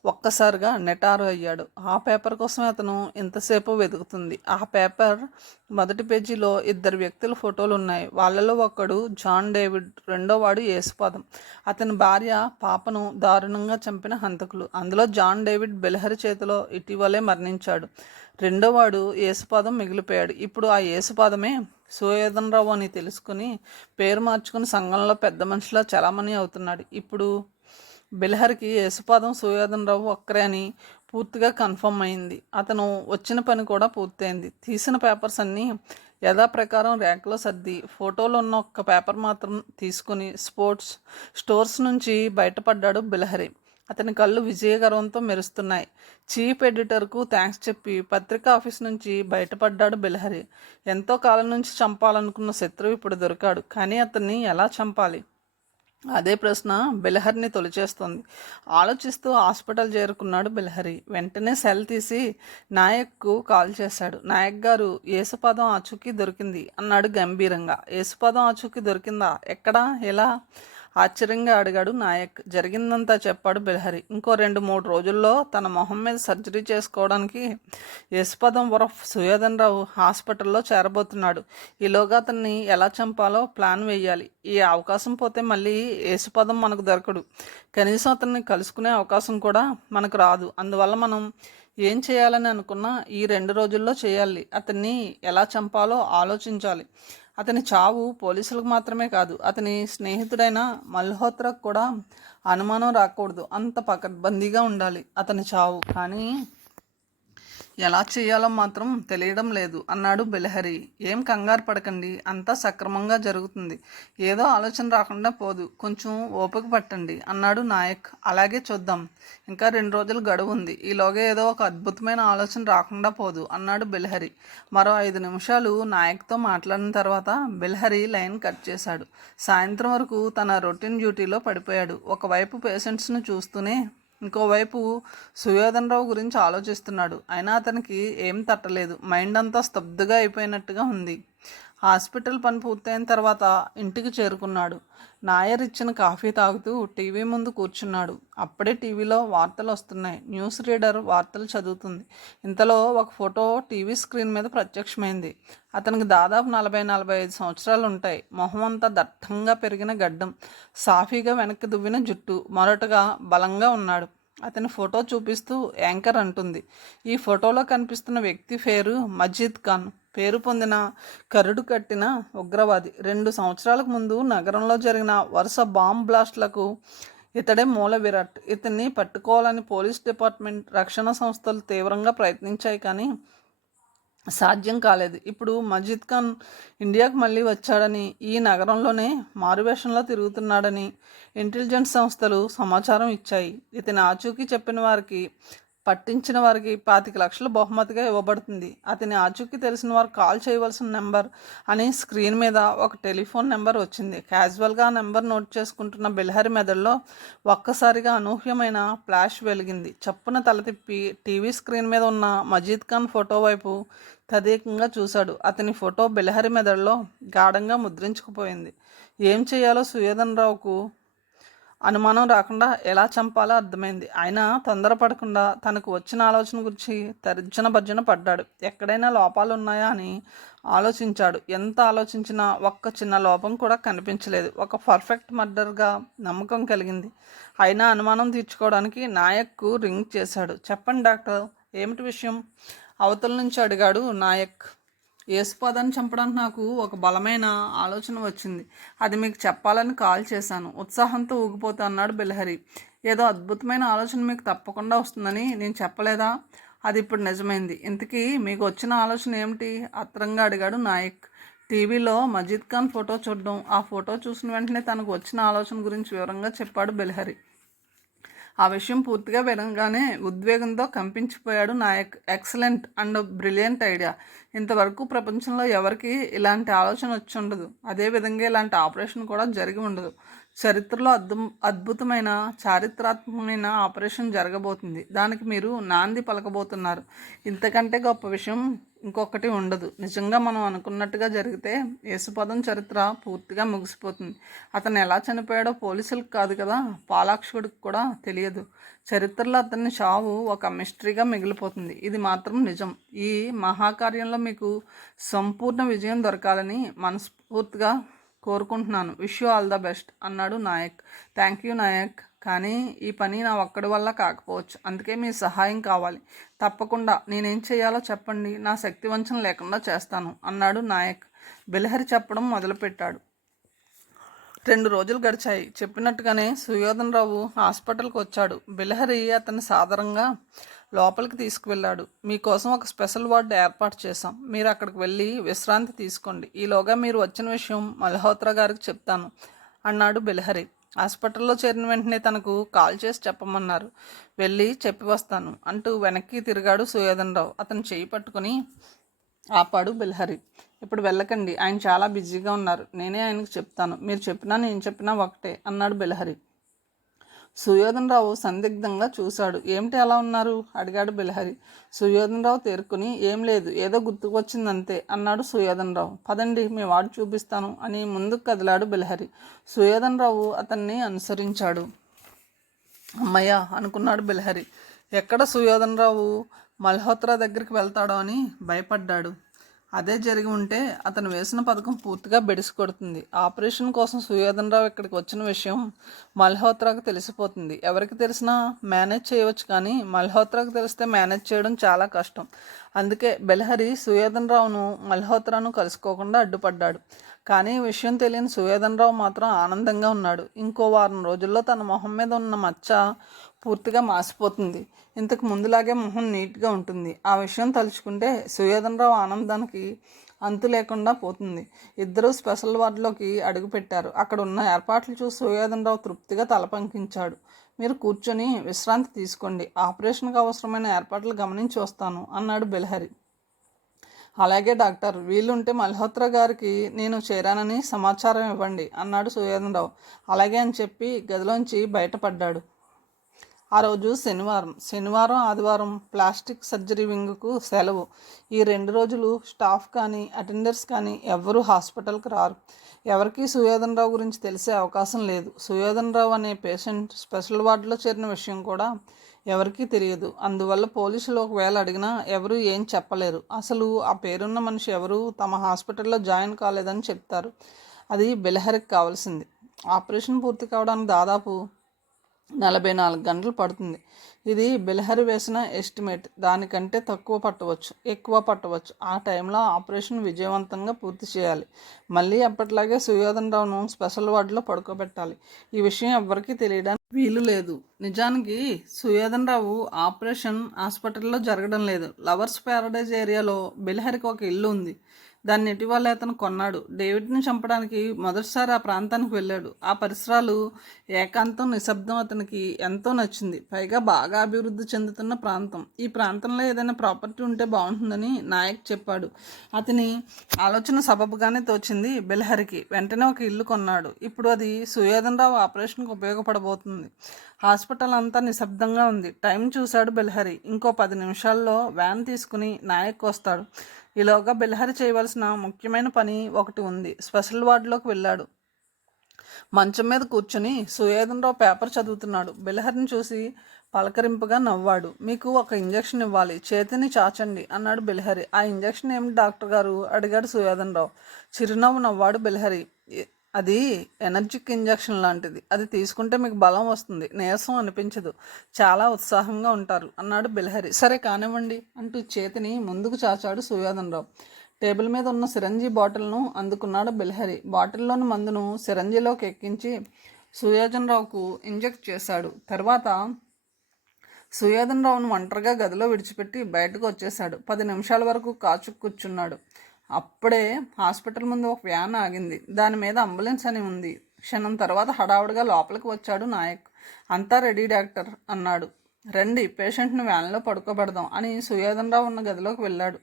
ఒక్కసారిగా నెటారు అయ్యాడు. ఆ పేపర్ కోసం అతను ఎంతసేపు వెతుకుతుంది. ఆ పేపర్ మొదటి పేజీలో 2 వ్యక్తుల ఫోటోలు ఉన్నాయి. వాళ్ళలో ఒకడు జాన్ డేవిడ్, రెండోవాడు యేసుపాదం. అతని భార్య, పాపను దారుణంగా చంపిన హంతకులు. అందులో జాన్ డేవిడ్ బిల్హరి చేతిలో ఇటీవలే మరణించాడు. రెండోవాడు యేసుపాదం మిగిలిపోయాడు. ఇప్పుడు ఆ యేసుపాదమే సుయోధన్ రావు అని తెలుసుకుని పేరు మార్చుకుని సంఘంలో పెద్ద మనిషిలా చలామణి అవుతున్నాడు. ఇప్పుడు బిల్హరికి యేసుపాదం సుయోధన్ రావు ఒక్కరే అని పూర్తిగా కన్ఫర్మ్ అయింది. అతను వచ్చిన పని కూడా పూర్తయింది. తీసిన పేపర్స్ అన్నీ యథాప్రకారం ర్యాక్లో సర్ది ఫోటోలో ఉన్న ఒక్క పేపర్ మాత్రం తీసుకుని స్టోర్స్ నుంచి బయటపడ్డాడు బిల్హరి. అతని కళ్ళు విజయగర్వంతో మెరుస్తున్నాయి. చీఫ్ ఎడిటర్కు థ్యాంక్స్ చెప్పి పత్రికా ఆఫీస్ నుంచి బయటపడ్డాడు బిల్హరి. ఎంతో కాలం నుంచి చంపాలనుకున్న శత్రువు ఇప్పుడు దొరికాడు. కానీ అతన్ని ఎలా చంపాలి? అదే ప్రశ్న బిల్హరిని తొలిచేస్తుంది. ఆలోచిస్తూ హాస్పిటల్ చేరుకున్నాడు బిల్హరి. వెంటనే సెల్ తీసి నాయక్కు కాల్ చేశాడు. నాయక్ గారు, యేసుపాదం ఆచూకీ దొరికింది అన్నాడు గంభీరంగా. యేసుపాదం ఆచూకీ దొరికిందా? ఎక్కడా? ఎలా? ఆశ్చర్యంగా అడిగాడు నాయక్. జరిగిందంతా చెప్పాడు బిల్హరి. ఇంకో 2-3 రోజుల్లో తన మొహం మీద సర్జరీ చేసుకోవడానికి యేసుపాదం ఉరఫ్ సుయోధన్ రావు హాస్పిటల్లో చేరబోతున్నాడు. ఈలోగా అతన్ని ఎలా చంపాలో ప్లాన్ వేయాలి. ఈ అవకాశం పోతే మళ్ళీ యేసుపాదం మనకు దొరకడు. కనీసం అతన్ని కలుసుకునే అవకాశం కూడా మనకు రాదు. అందువల్ల మనం ఏం చేయాలని అనుకున్నా ఈ 2 రోజుల్లో చేయాలి. అతన్ని ఎలా చంపాలో ఆలోచించాలి. అతని చావు పోలీసులకు మాత్రమే కాదు, అతని స్నేహితుడైన మల్హోత్రాకు కూడా అనుమానం రాకూడదు. అంత పకడ్బందీగా ఉండాలి అతని చావు. కానీ ఎలా చేయాలో మాత్రం తెలియడం లేదు అన్నాడు బిల్హరి. ఏం కంగారు పడకండి, అంతా సక్రమంగా జరుగుతుంది. ఏదో ఆలోచన రాకుండా పోదు, కొంచెం ఓపిక పట్టండి అన్నాడు నాయక్. అలాగే చూద్దాం, ఇంకా 2 రోజులు గడువు ఉంది. ఈలోగా ఏదో ఒక అద్భుతమైన ఆలోచన రాకుండా పోదు అన్నాడు బిల్హరి. మరో 5 నిమిషాలు నాయక్తో మాట్లాడిన తర్వాత బిల్హరి లైన్ కట్ చేశాడు. సాయంత్రం వరకు తన రొటీన్ డ్యూటీలో పడిపోయాడు. ఒకవైపు పేషెంట్స్ను చూస్తూనే ఇంకోవైపు సుయోధన్ రావు గురించి ఆలోచిస్తున్నాడు. అయినా అతనికి ఏం తట్టలేదు. మైండ్ అంతా స్తబ్దుగా అయిపోయినట్టుగా ఉంది. హాస్పిటల్ పని పూర్తయిన తర్వాత ఇంటికి చేరుకున్నాడు. నాయర్ ఇచ్చిన కాఫీ తాగుతూ టీవీ ముందు కూర్చున్నాడు. అప్పుడే టీవీలో వార్తలు వస్తున్నాయి. న్యూస్ రీడర్ వార్తలు చదువుతుంది. ఇంతలో ఒక ఫోటో టీవీ స్క్రీన్ మీద ప్రత్యక్షమైంది. అతనికి దాదాపు 40-45 సంవత్సరాలు ఉంటాయి. మొహం అంతా దట్టంగా పెరిగిన గడ్డం, సాఫీగా వెనక్కి దువ్విన జుట్టు, మొరటుగా బలంగా ఉన్నాడు. అతని ఫోటో చూపిస్తూ యాంకర్ అంటుంది, ఈ ఫోటోలో కనిపిస్తున్న వ్యక్తి పేరు మజీద్ ఖాన్. పేరు పొందిన కరుడు కట్టిన ఉగ్రవాది. 2 సంవత్సరాలకు ముందు నగరంలో జరిగిన వరుస బాంబ్ బ్లాస్ట్లకు ఇతడే మూల విరాట్. ఇతన్ని పట్టుకోవాలని పోలీస్ డిపార్ట్మెంట్, రక్షణ సంస్థలు తీవ్రంగా ప్రయత్నించాయి, కానీ సాధ్యం కాలేదు. ఇప్పుడు మజీద్ ఖాన్ ఇండియాకు మళ్ళీ వచ్చాడని, ఈ నగరంలోనే మారువేషంలో తిరుగుతున్నాడని ఇంటెలిజెన్స్ సంస్థలు సమాచారం ఇచ్చాయి. ఇతని ఆచూకీ చెప్పిన వారికి పట్టించిన వారికి 25,00,000 బహుమతిగా ఇవ్వబడుతుంది. అతని ఆచూకీ తెలిసిన వారు కాల్ చేయవలసిన నెంబర్ అని స్క్రీన్ మీద ఒక టెలిఫోన్ నెంబర్ వచ్చింది. క్యాజువల్గా ఆ నెంబర్ నోట్ చేసుకుంటున్న బిల్హరి మెదడులో ఒక్కసారిగా అనూహ్యమైన ఫ్లాష్ వెలిగింది. చప్పున తల తిప్పి టీవీ స్క్రీన్ మీద ఉన్న మజీద్ ఖాన్ ఫోటో వైపు తదేకంగా చూశాడు. అతని ఫోటో బిల్హరి మెదడులో గాఢంగా ముద్రించుకుపోయింది. ఏం చేయాలో సుయోధన్ రావుకు అనుమానం రాకుండా ఎలా చంపాలో అర్థమైంది. అయినా తొందరపడకుండా తనకు వచ్చిన ఆలోచన గురించి తర్జన భర్జన పడ్డాడు. ఎక్కడైనా లోపాలు ఉన్నాయా అని ఆలోచించాడు. ఎంత ఆలోచించినా ఒక్క చిన్న లోపం కూడా కనిపించలేదు. ఒక పర్ఫెక్ట్ మర్డర్గా నమ్మకం కలిగింది. అయినా అనుమానం తీర్చుకోవడానికి నాయక్కు రింగ్ చేశాడు. చెప్పండి డాక్టర్, ఏమిటి విషయం? అవతల నుంచి అడిగాడు నాయక్. యేసుపాదాన్ని చంపడానికి నాకు ఒక బలమైన ఆలోచన వచ్చింది. అది మీకు చెప్పాలని కాల్ చేశాను. ఉత్సాహంతో ఊగిపోతూ అన్నాడు బిల్హరి. ఏదో అద్భుతమైన ఆలోచన మీకు తప్పకుండా వస్తుందని నేను చెప్పలేదా? అది ఇప్పుడు నిజమైంది. ఇంతకీ మీకు వచ్చిన ఆలోచన ఏమిటి? ఆత్రంగా అడిగాడు నాయక్. టీవీలో మజీద్ ఖాన్ ఫోటో చూడడం, ఆ ఫోటో చూసిన వెంటనే తనకు వచ్చిన ఆలోచన గురించి వివరంగా చెప్పాడు బిల్హరి. ఆ విషయం పూర్తిగా వినగానే ఉద్వేగంతో కంపించిపోయాడు Nayak. Excellent and brilliant idea. ఇంతవరకు ప్రపంచంలో ఎవరికి ఇలాంటి ఆలోచన వచ్చి ఉండదు. అదేవిధంగా ఇలాంటి ఆపరేషన్ కూడా జరిగి ఉండదు. చరిత్రలో అద్భుతమైన చారిత్రాత్మకమైన ఆపరేషన్ జరగబోతుంది. దానికి మీరు నాంది పలకబోతున్నారు. ఇంతకంటే గొప్ప విషయం ఇంకొకటి ఉండదు. నిజంగా మనం అనుకున్నట్టుగా జరిగితే యేసుపదం చరిత్ర పూర్తిగా ముగిసిపోతుంది. అతను ఎలా చనిపోయాడో పోలీసులకు కాదు కదా, పాలాక్షుడికి కూడా తెలియదు. చరిత్రలో అతని చావు ఒక మిస్టరీగా మిగిలిపోతుంది. ఇది మాత్రం నిజం. ఈ మహాకార్యంలో మీకు సంపూర్ణ విజయం దొరకాలని మనస్ఫూర్తిగా కోరుకుంటున్నాను. Wish you all the best అన్నాడు నాయక్. థ్యాంక్ యూ నాయక్, కానీ ఈ పని నా ఒక్కడి వల్ల కాకపోవచ్చు. అందుకే మీ సహాయం కావాలి. తప్పకుండా. నేనేం చేయాలో చెప్పండి. నా శక్తి వంచన లేకుండా చేస్తాను అన్నాడు నాయక్. బిల్హరి చెప్పడం మొదలుపెట్టాడు. 2 రోజులు గడిచాయి. చెప్పినట్టుగానే సుయోధన్ రావు హాస్పిటల్కి వచ్చాడు. బిల్హరి అతన్ని సాదరంగా లోపలికి తీసుకువెళ్ళాడు. మీకోసం ఒక స్పెషల్ వార్డు ఏర్పాటు చేశాం. మీరు అక్కడికి వెళ్ళి విశ్రాంతి తీసుకోండి. ఈలోగా మీరు వచ్చిన విషయం మల్హోత్రా గారికి చెప్తాను అన్నాడు బిల్హరి. హాస్పిటల్లో చేరిన వెంటనే తనకు కాల్ చేసి చెప్పమన్నారు. వెళ్ళి చెప్పి వస్తాను అంటూ వెనక్కి తిరిగాడు సుయోధన్ రావు. అతను చేయి పట్టుకుని ఆపాడు బిల్హరి. ఇప్పుడు వెళ్ళకండి, ఆయన చాలా బిజీగా ఉన్నారు. నేనే ఆయనకు చెప్తాను. మీరు చెప్పినా నేను చెప్పినా ఒకటే అన్నాడు బిల్హరి. సుయోధన్ రావు సందిగ్ధంగా చూశాడు. ఏమిటి అలా ఉన్నారు అడిగాడు బిల్హరి. సుయోధన్ రావు తేరుకుని ఏం లేదు, ఏదో గుర్తుకు వచ్చిందంతే అన్నాడు సుయోధన్ రావు. పదండి, మీ వాడు చూపిస్తాను అని ముందుకు కదిలాడు బిల్హరి. సుయోధన్ రావు అతన్ని అనుసరించాడు. అమ్మయ్య అనుకున్నాడు బిల్హరి. ఎక్కడ సుయోధన్ రావు మల్హోత్రా దగ్గరికి వెళ్తాడో అని భయపడ్డాడు. అదే జరిగి ఉంటే అతను వేసిన పథకం పూర్తిగా బెడిసి కొడుతుంది. ఆపరేషన్ కోసం సుయోధన్ రావు ఇక్కడికి వచ్చిన విషయం మల్హోత్రాకు తెలిసిపోతుంది. ఎవరికి తెలిసినా మేనేజ్ చేయవచ్చు, కానీ మల్హోత్రాకు తెలిస్తే మేనేజ్ చేయడం చాలా కష్టం. అందుకే బిల్హరి సుయోధన్ రావును మల్హోత్రాను కలుసుకోకుండా అడ్డుపడ్డాడు. కానీ విషయం తెలియని సుయోధన్ రావు మాత్రం ఆనందంగా ఉన్నాడు. ఇంకో వారం రోజుల్లో తన మొహం మీద ఉన్న మచ్చ పూర్తిగా మాసిపోతుంది. ఇంతకు ముందులాగే మొహం నీట్గా ఉంటుంది. ఆ విషయం తలుచుకుంటే సుయోధన్ రావు ఆనందానికి అంతు లేకుండా పోతుంది. ఇద్దరూ స్పెషల్ వార్డులోకి అడుగుపెట్టారు. అక్కడ ఉన్న ఏర్పాట్లు చూసి సుయోధన్ రావు తృప్తిగా తలపంకించాడు. మీరు కూర్చొని విశ్రాంతి తీసుకోండి. ఆపరేషన్కి అవసరమైన ఏర్పాట్లు గమనించి వస్తాను అన్నాడు బిల్హరి. అలాగే డాక్టర్, వీలుంటే మల్హోత్రా గారికి నేను చేరానని సమాచారం ఇవ్వండి అన్నాడు సుయోధన్ రావు. అలాగే అని చెప్పి గదిలోంచి బయటపడ్డాడు. ఆ రోజు శనివారం ఆదివారం ప్లాస్టిక్ సర్జరీ వింగ్కు సెలవు. ఈ 2 రోజులు స్టాఫ్ కానీ అటెండర్స్ కానీ ఎవ్వరూ హాస్పిటల్కి రారు. ఎవరికీ సుయోధన్ రావు గురించి తెలిసే అవకాశం లేదు. సుయోధన్ రావు అనే పేషెంట్ స్పెషల్ వార్డులో చేరిన విషయం కూడా ఎవరికీ తెలియదు. అందువల్ల పోలీసులు ఒకవేళ అడిగినా ఎవరూ ఏం చెప్పలేరు. అసలు ఆ పేరున్న మనిషి ఎవరు తమ హాస్పిటల్లో జాయిన్ కాలేదని చెప్తారు. అది బిల్హరికి కావాల్సింది. ఆపరేషన్ పూర్తి కావడానికి దాదాపు 44 గంటలు పడుతుంది. ఇది బిల్హరి వేసిన ఎస్టిమేట్. దానికంటే తక్కువ పట్టవచ్చు, ఎక్కువ పట్టవచ్చు. ఆ టైంలో ఆపరేషన్ విజయవంతంగా పూర్తి చేయాలి. మళ్ళీ అప్పట్లాగే సుయోధన్ రావును స్పెషల్ వార్డులో పడుకోబెట్టాలి. ఈ విషయం ఎవ్వరికీ తెలియడానికి వీలు లేదు. నిజానికి సుయోధన్ రావు ఆపరేషన్ హాస్పిటల్లో జరగడం లేదు. లవర్స్ ప్యారడైజ్ ఏరియాలో బిల్హరికి ఒక ఇల్లు ఉంది. దాన్ని ఇటీవల అతను కొన్నాడు. డేవిడ్ని చంపడానికి మొదటిసారి ఆ ప్రాంతానికి వెళ్ళాడు. ఆ పరిసరాలు, ఏకాంతం, నిశ్శబ్దం అతనికి ఎంతో నచ్చింది. పైగా బాగా అభివృద్ధి చెందుతున్న ప్రాంతం. ఈ ప్రాంతంలో ఏదైనా ప్రాపర్టీ ఉంటే బాగుంటుందని నాయక్ చెప్పాడు. అతని ఆలోచన సబబుగానే తోచింది బెల్హరికి. వెంటనే ఒక ఇల్లు కొన్నాడు. ఇప్పుడు అది సుయోధన్ రావు ఆపరేషన్కి ఉపయోగపడబోతుంది. హాస్పిటల్ అంతా నిశ్శబ్దంగా ఉంది. టైం చూశాడు బెల్హరి. ఇంకో 10 నిమిషాల్లో వ్యాన్ తీసుకుని నాయక్ వస్తాడు. ఈలోగా బెల్హరి చేయవలసిన ముఖ్యమైన పని ఒకటి ఉంది. స్పెషల్ వార్డులోకి వెళ్ళాడు. మంచం మీద కూర్చుని సుయోధన్ రావు పేపర్ చదువుతున్నాడు. బెల్హరిని చూసి పలకరింపుగా నవ్వాడు. మీకు ఒక ఇంజెక్షన్ ఇవ్వాలి, చేతిని చాచండి అన్నాడు బెల్హరి. ఆ ఇంజెక్షన్ ఏమిటి డాక్టర్ గారు అడిగాడు సుయోధన్ రావు. చిరునవ్వు నవ్వాడు బెల్హరి. అది ఎనర్జిక్ ఇంజెక్షన్ లాంటిది. అది తీసుకుంటే మీకు బలం వస్తుంది, నీరసం అనిపించదు, చాలా ఉత్సాహంగా ఉంటారు అన్నాడు బెల్హరి. సరే కానివ్వండి అంటూ చేతిని ముందుకు చాచాడు సుయోధన్ రావు. టేబుల్ మీద ఉన్న సిరంజీ బాటిల్ను అందుకున్నాడు బెల్హరి. బాటిల్లోని మందును సిరంజీలోకి ఎక్కించి సుయోధన్ రావుకు ఇంజెక్ట్ చేశాడు. తర్వాత సుయోధన్ రావును ఒంటరిగా గదిలో విడిచిపెట్టి బయటకు వచ్చేశాడు. 10 నిమిషాల వరకు కాచు కూర్చున్నాడు. అప్పుడే హాస్పిటల్ ముందు ఒక వ్యాన్ ఆగింది. దాని మీద అంబులెన్స్ అని ఉంది. క్షణం తర్వాత హడావుడిగా లోపలికి వచ్చాడు నాయక్. అంతా రెడీ డాక్టర్ అన్నాడు. రండి, పేషెంట్ని వ్యాన్లో పడుకోబెడదాం అని సుయోధన్ రావు ఉన్న గదిలోకి వెళ్ళాడు.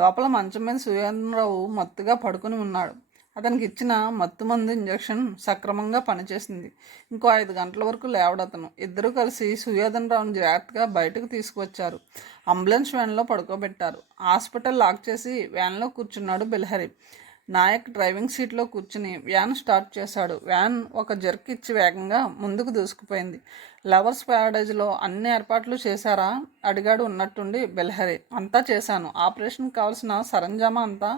లోపల మంచం మీద సుయోధన్ రావు మత్తుగా పడుకుని ఉన్నాడు. అతనికి ఇచ్చిన మత్తుమందు ఇంజెక్షన్ సక్రమంగా పనిచేసింది. ఇంకో 5 గంటల వరకు లేవడతను. ఇద్దరూ కలిసి సుయోధన్ రావును జాగ్రత్తగా బయటకు తీసుకువచ్చారు. అంబులెన్స్ వ్యాన్లో పడుకోబెట్టారు. హాస్పిటల్ లాక్ చేసి వ్యాన్లో కూర్చున్నాడు బెల్హరి. నాయక్ డ్రైవింగ్ సీట్లో కూర్చుని వ్యాన్ స్టార్ట్ చేశాడు. వ్యాన్ ఒక జర్క్ ఇచ్చి వేగంగా ముందుకు దూసుకుపోయింది. లవర్స్ ప్యారడైజ్లో అన్ని ఏర్పాట్లు చేశారా అడిగాడు ఉన్నట్టుండి బెల్హరి. అంతా చేశాను. ఆపరేషన్కి కావాల్సిన సరంజామా అంతా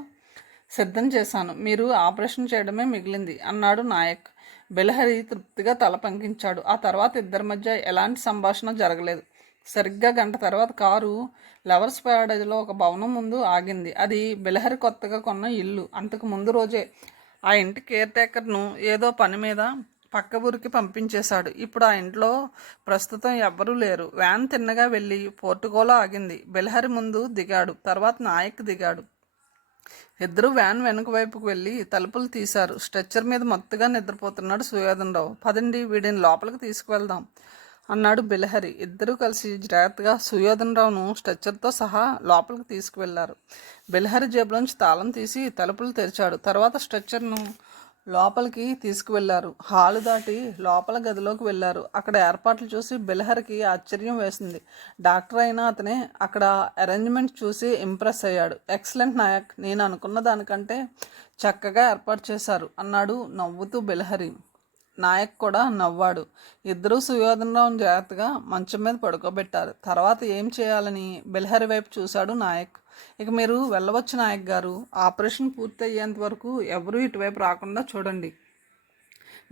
సిద్ధం చేశాను. మీరు ఆపరేషన్ చేయడమే మిగిలింది అన్నాడు నాయక్. బెల్హరి తృప్తిగా తల పంకించాడు. ఆ తర్వాత ఇద్దరి మధ్య ఎలాంటి సంభాషణ జరగలేదు. సరిగ్గా గంట తర్వాత కారు లవర్స్ ప్యారడైజ్లో ఒక భవనం ముందు ఆగింది. అది బెల్హరి కొత్తగా కొన్న ఇల్లు. అంతకు ముందు రోజే ఆ ఇంటి కేర్ టేకర్ను ఏదో పని మీద పక్క ఊరికి పంపించేశాడు. ఇప్పుడు ఆ ఇంట్లో ప్రస్తుతం ఎవ్వరూ లేరు. వ్యాన్ తిన్నగా వెళ్ళి పోర్టుగోలో ఆగింది. బెల్హరి ముందు దిగాడు. తర్వాత నాయక్ దిగాడు. ఇద్దరు వ్యాన్ వెనుక వైపుకు వెళ్ళి తలుపులు తీశారు. స్ట్రెచ్చర్ మీద మత్తుగా నిద్రపోతున్నాడు సుయోధన్ రావు. పదండి, వీడిని లోపలికి తీసుకువెళ్దాం అన్నాడు బెల్హరి. ఇద్దరూ కలిసి జాగ్రత్తగా సుయోధన్ రావును స్ట్రెచ్చర్తో సహా లోపలికి తీసుకువెళ్లారు. బెల్హరి జేబులోంచి తాళం తీసి తలుపులు తెరిచాడు. తర్వాత స్ట్రెచ్చర్ను లోపలికి తీసుకువెళ్లారు. హాలు దాటి లోపల గదిలోకి వెళ్ళారు. అక్కడ ఏర్పాట్లు చూసి బెల్హరికి ఆశ్చర్యం వేసింది. డాక్టర్ అయినా అతనే అక్కడ అరేంజ్మెంట్ చూసి ఇంప్రెస్ అయ్యాడు. ఎక్సలెంట్ నాయక్, నేను అనుకున్న దానికంటే చక్కగా ఏర్పాటు చేశారు అన్నాడు నవ్వుతూ బెల్హరి. నాయక్ కూడా నవ్వాడు. ఇద్దరూ సుయోధన్ రావును జాగ్రత్తగా మంచం మీద పడుకోబెట్టారు. తర్వాత ఏం చేయాలని బెల్హరి వైపు చూశాడు నాయక్. ఇక మీరు వెళ్ళవచ్చు నాయక్ గారు. ఆపరేషన్ పూర్తి అయ్యేంత వరకు ఎవరూ ఇటువైపు రాకుండా చూడండి.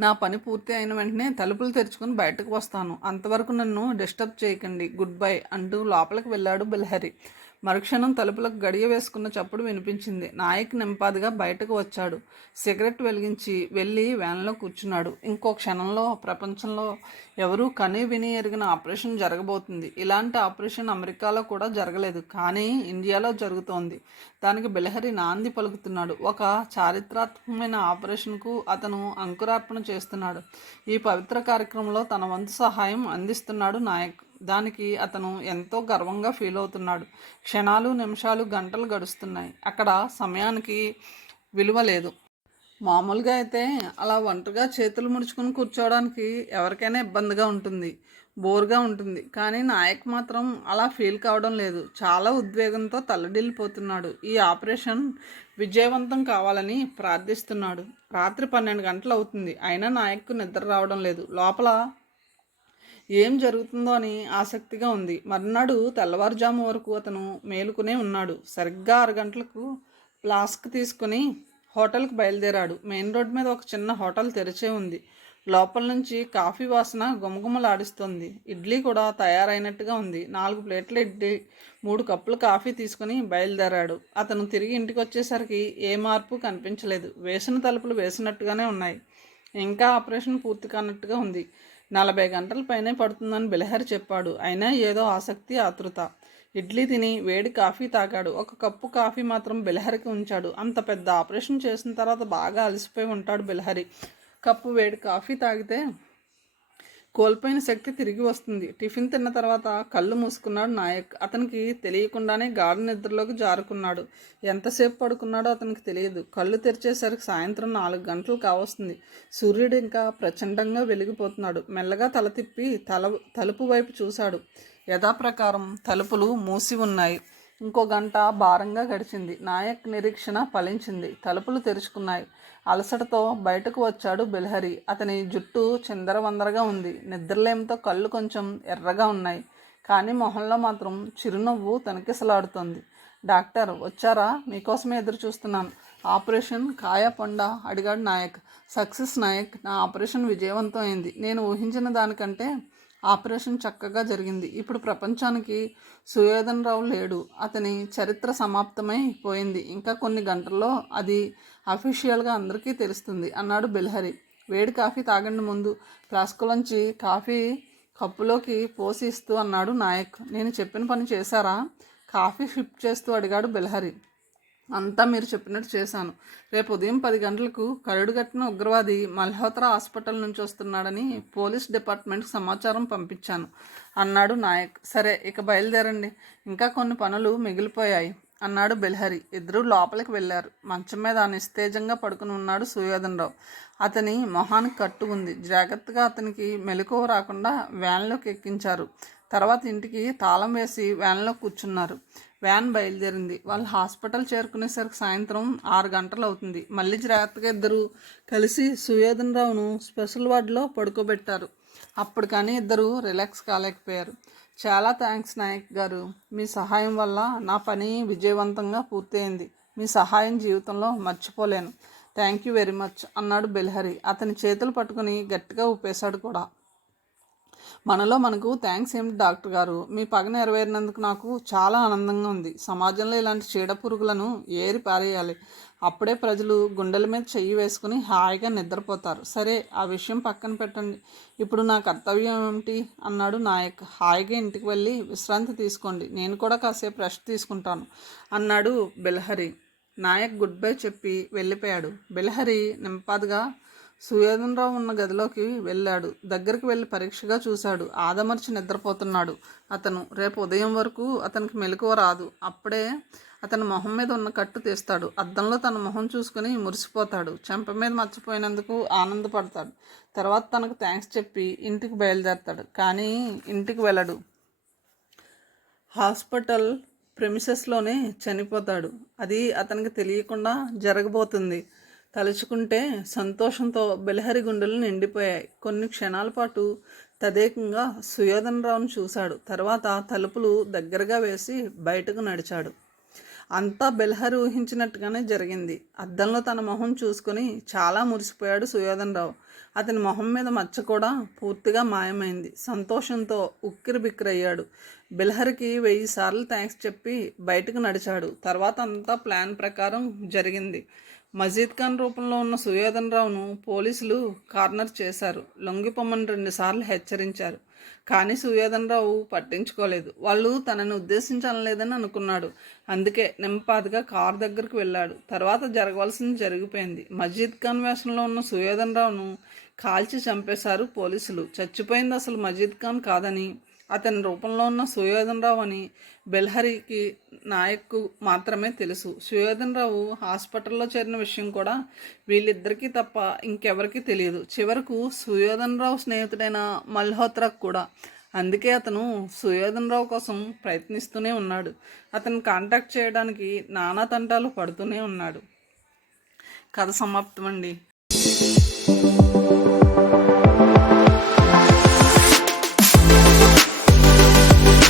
నా పని పూర్తి అయిన వెంటనే తలుపులు తెరుచుకుని బయటకు వస్తాను. అంతవరకు నన్ను డిస్టర్బ్ చేయకండి. గుడ్ బై అంటూ లోపలికి వెళ్ళాడు బెల్హరి. మరుక్షణం తలుపులకు గడియ వేసుకున్న చప్పుడు వినిపించింది. నాయక్ నింపాదిగా బయటకు వచ్చాడు. సిగరెట్ వెలిగించి వెళ్ళి వ్యాన్లో కూర్చున్నాడు. ఇంకో క్షణంలో ప్రపంచంలో ఎవరూ కనీ విని ఎరిగిన ఆపరేషన్ జరగబోతుంది. ఇలాంటి ఆపరేషన్ అమెరికాలో కూడా జరగలేదు, కానీ ఇండియాలో జరుగుతోంది. దానికి బెల్హరి నాంది పలుకుతున్నాడు. ఒక చారిత్రాత్మకమైన ఆపరేషన్కు అతను అంకురార్పణ చేస్తున్నాడు. ఈ పవిత్ర కార్యక్రమంలో తన వంతు సహాయం అందిస్తున్నాడు నాయక్. దానికి అతను ఎంతో గర్వంగా ఫీల్ అవుతున్నాడు. క్షణాలు, నిమిషాలు, గంటలు గడుస్తున్నాయి. అక్కడ సమయానికి విలువ లేదు. మామూలుగా అయితే అలా ఒంటరిగా చేతులు ముడుచుకుని కూర్చోవడానికి ఎవరికైనా ఇబ్బందిగా ఉంటుంది, బోర్గా ఉంటుంది. కానీ నాయక్ మాత్రం అలా ఫీల్ కావడం లేదు. చాలా ఉద్వేగంతో తల్లడిల్లిపోతున్నాడు. ఈ ఆపరేషన్ విజయవంతం కావాలని ప్రార్థిస్తున్నాడు. రాత్రి 12 గంటలు అవుతుంది. అయినా నాయక్కు నిద్ర రావడం లేదు. లోపల ఏం జరుగుతుందో అని ఆసక్తిగా ఉంది. మర్నాడు తెల్లవారుజాము వరకు అతను మేలుకునే ఉన్నాడు. సరిగ్గా 6 గంటలకు ఫ్లాస్క్ తీసుకుని హోటల్కి బయలుదేరాడు. మెయిన్ రోడ్ మీద ఒక చిన్న హోటల్ తెరిచే ఉంది. లోపల నుంచి కాఫీ వాసన గుమగుమలాడిస్తోంది. ఇడ్లీ కూడా తయారైనట్టుగా ఉంది. 4 ప్లేట్ల ఇడ్లీ, 3 కప్పుల కాఫీ తీసుకుని బయలుదేరాడు. అతను తిరిగి ఇంటికి వచ్చేసరికి ఏ మార్పు కనిపించలేదు. వేసిన తలుపులు వేసినట్టుగానే ఉన్నాయి. ఇంకా ఆపరేషన్ పూర్తి కానట్టుగా ఉంది. 40 గంటల పైనే పడుతుందని బెల్హరి చెప్పాడు. అయినా ఏదో ఆసక్తి, ఆతృత. ఇడ్లీ తిని వేడి కాఫీ తాగాడు. ఒక కప్పు కాఫీ మాత్రం బిలహరికి ఉంచాడు. అంత పెద్ద ఆపరేషన్ చేసిన తర్వాత బాగా అలసిపోయి ఉంటాడు బిలహరి. కప్పు వేడి కాఫీ తాగితే కోల్పోయిన శక్తి తిరిగి వస్తుంది. టిఫిన్ తిన్న తర్వాత కళ్ళు మూసుకున్నాడు నాయక్. అతనికి తెలియకుండానే గాఢ నిద్రలోకి జారుకున్నాడు. ఎంతసేపు పడుకున్నాడో అతనికి తెలియదు. కళ్ళు తెరిచేసరికి సాయంత్రం 4 గంటలు కావస్తుంది. సూర్యుడు ఇంకా ప్రచండంగా వెలిగిపోతున్నాడు. మెల్లగా తల తిప్పి తలుపు వైపు చూశాడు. యథాప్రకారం తలుపులు మూసి ఉన్నాయి. ఇంకో గంట భారంగా గడిచింది. నాయక్ నిరీక్షణ ఫలించింది. తలుపులు తెరుచుకున్నాయి. అలసటతో బయటకు వచ్చాడు బిలహరి. అతని జుట్టు చిందరవందరగా ఉంది. నిద్రలేమితో కళ్ళు కొంచెం ఎర్రగా ఉన్నాయి. కానీ మొహంలో మాత్రం చిరునవ్వు తనకిసలాడుతోంది. డాక్టర్ వచ్చారా? మీకోసమే ఎదురు చూస్తున్నాను. ఆపరేషన్ కాయా పండా? అడిగాడు నాయక్. సక్సెస్ నాయక్. నా ఆపరేషన్ విజయవంతం అయింది. నేను ఊహించిన దానికంటే ఆపరేషన్ చక్కగా జరిగింది. ఇప్పుడు ప్రపంచానికి సుయోధన్ రావు లేడు. అతని చరిత్ర సమాప్తమై పోయింది. ఇంకా కొన్ని గంటల్లో అది అఫీషియల్గా అందరికీ తెలుస్తుంది అన్నాడు బిలహరి. వేడి కాఫీ తాగండి ముందు. ఫ్లాస్కులోంచి కాఫీ కప్పులోకి పోసి ఇస్తూ అన్నాడు నాయక్. నేను చెప్పిన పని చేశారా? కాఫీ షిఫ్ట్ చేస్తూ అడిగాడు బిలహరి. అంతా మీరు చెప్పినట్టు చేశాను. రేపు ఉదయం 10 గంటలకు కరడుగట్టిన ఉగ్రవాది మల్హోత్రా హాస్పిటల్ నుంచి వస్తున్నాడని పోలీస్ డిపార్ట్మెంట్కి సమాచారం పంపించాను అన్నాడు నాయక్. సరే, ఇక బయలుదేరండి. ఇంకా కొన్ని పనులు మిగిలిపోయాయి అన్నాడు బిలహరి. ఇద్దరూ లోపలికి వెళ్ళారు. మంచం మీద నిస్తేజంగా పడుకుని ఉన్నాడు సుయోధన్ రావు. అతని మొహానికి కట్టు ఉంది. జాగ్రత్తగా అతనికి మెలకువ రాకుండా వ్యాన్లోకి ఎక్కించారు. తర్వాత ఇంటికి తాళం వేసి వ్యాన్లో కూర్చున్నారు. వ్యాన్ బయలుదేరింది. వాళ్ళు హాస్పిటల్ చేరుకునేసరికి సాయంత్రం 6 గంటలు అవుతుంది. మళ్ళీ జాగ్రత్తగా ఇద్దరు కలిసి సుయోధన్ రావును స్పెషల్ వార్డులో పడుకోబెట్టారు. అప్పుడు కానీ ఇద్దరు రిలాక్స్ కాలేకపోయారు. చాలా థ్యాంక్స్ నాయక్ గారు. మీ సహాయం వల్ల నా పని విజయవంతంగా పూర్తయింది. మీ సహాయం జీవితంలో మర్చిపోలేను. థ్యాంక్ యూ వెరీ మచ్ అన్నాడు బిలహరి. అతని చేతులు పట్టుకుని గట్టిగా ఊపేశాడు కూడా. మనకు థ్యాంక్స్ ఏమిటి డాక్టర్ గారు? మీ పగ నెరవేరినందుకు నాకు చాలా ఆనందంగా ఉంది. సమాజంలో ఇలాంటి చీడ పురుగులను ఏరి పారేయాలి. అప్పుడే ప్రజలు గుండెల మీద చెయ్యి వేసుకుని హాయిగా నిద్రపోతారు. సరే, ఆ విషయం పక్కన పెట్టండి. ఇప్పుడు నా కర్తవ్యం ఏమిటి అన్నాడు నాయక్. హాయిగా ఇంటికి వెళ్ళి విశ్రాంతి తీసుకోండి. నేను కూడా కాసేపు రెస్ట్ తీసుకుంటాను అన్నాడు బిలహరి. నాయక్ గుడ్ బై చెప్పి వెళ్ళిపోయాడు. బిలహరి నింపాదిగా సుయోధన్ రావు ఉన్న గదిలోకి వెళ్ళాడు. దగ్గరికి వెళ్ళి పరీక్షగా చూశాడు. ఆదమర్చి నిద్రపోతున్నాడు అతను. రేపు ఉదయం వరకు అతనికి మెలకువ రాదు. అప్పుడే అతని మొహం మీద ఉన్న కట్టు తీస్తాడు. అద్దంలో తన మొహం చూసుకుని మురిసిపోతాడు. చెంప మీద మర్చిపోయినందుకు ఆనందపడతాడు. తర్వాత తనకు థ్యాంక్స్ చెప్పి ఇంటికి బయలుదేరతాడు. కానీ ఇంటికి వెళ్ళడు. హాస్పిటల్ ప్రెమిసెస్లోనే చనిపోతాడు. అది అతనికి తెలియకుండా జరగబోతుంది. తలుచుకుంటే సంతోషంతో బిలహరి గుండెలు నిండిపోయాయి. కొన్ని క్షణాల పాటు తదేకంగా సుయోధన్ రావును చూశాడు. తర్వాత తలుపులు దగ్గరగా వేసి బయటకు నడిచాడు. అంతా బిలహరి ఊహించినట్టుగానే జరిగింది. అద్దంలో తన మొహం చూసుకుని చాలా మురిసిపోయాడు సుయోధన్ రావు. అతని మొహం మీద మచ్చ కూడా పూర్తిగా మాయమైంది. సంతోషంతో ఉక్కిరి బిక్కిరయ్యాడు. బిలహరికి 1000 సార్లు థ్యాంక్స్ చెప్పి బయటకు నడిచాడు. తర్వాత అంతా ప్లాన్ ప్రకారం జరిగింది. మజీద్ ఖాన్ రూపంలో ఉన్న సుయోధన్ రావును పోలీసులు కార్నర్ చేశారు. లొంగిపోమని 2 సార్లు హెచ్చరించారు. కానీ సుయోధన్ రావు పట్టించుకోలేదు. వాళ్ళు తనని ఉద్దేశించలేదని అనుకున్నాడు. అందుకే నింపాదిగా కారు దగ్గరకు వెళ్ళాడు. తర్వాత జరగవలసింది జరిగిపోయింది. మజీద్ ఖాన్ వేషంలో ఉన్న సుయోధన్ రావును కాల్చి చంపేశారు పోలీసులు. చచ్చిపోయింది అసలు మజీద్ ఖాన్ కాదని, అతని రూపంలో ఉన్న సుయోధన్ రావు అని బిలహరికి నాయక్కు మాత్రమే తెలుసు. సుయోధన్ రావు హాస్పిటల్లో చేరిన విషయం కూడా వీళ్ళిద్దరికీ తప్ప ఇంకెవరికీ తెలియదు. చివరకు సుయోధన్ రావు స్నేహితుడైన మల్హోత్రాకు కూడా. అందుకే అతను సుయోధన్ రావు కోసం ప్రయత్నిస్తూనే ఉన్నాడు. అతను కాంటాక్ట్ చేయడానికి నానా తంటాలు పడుతూనే ఉన్నాడు. కథ సమాప్తమండి.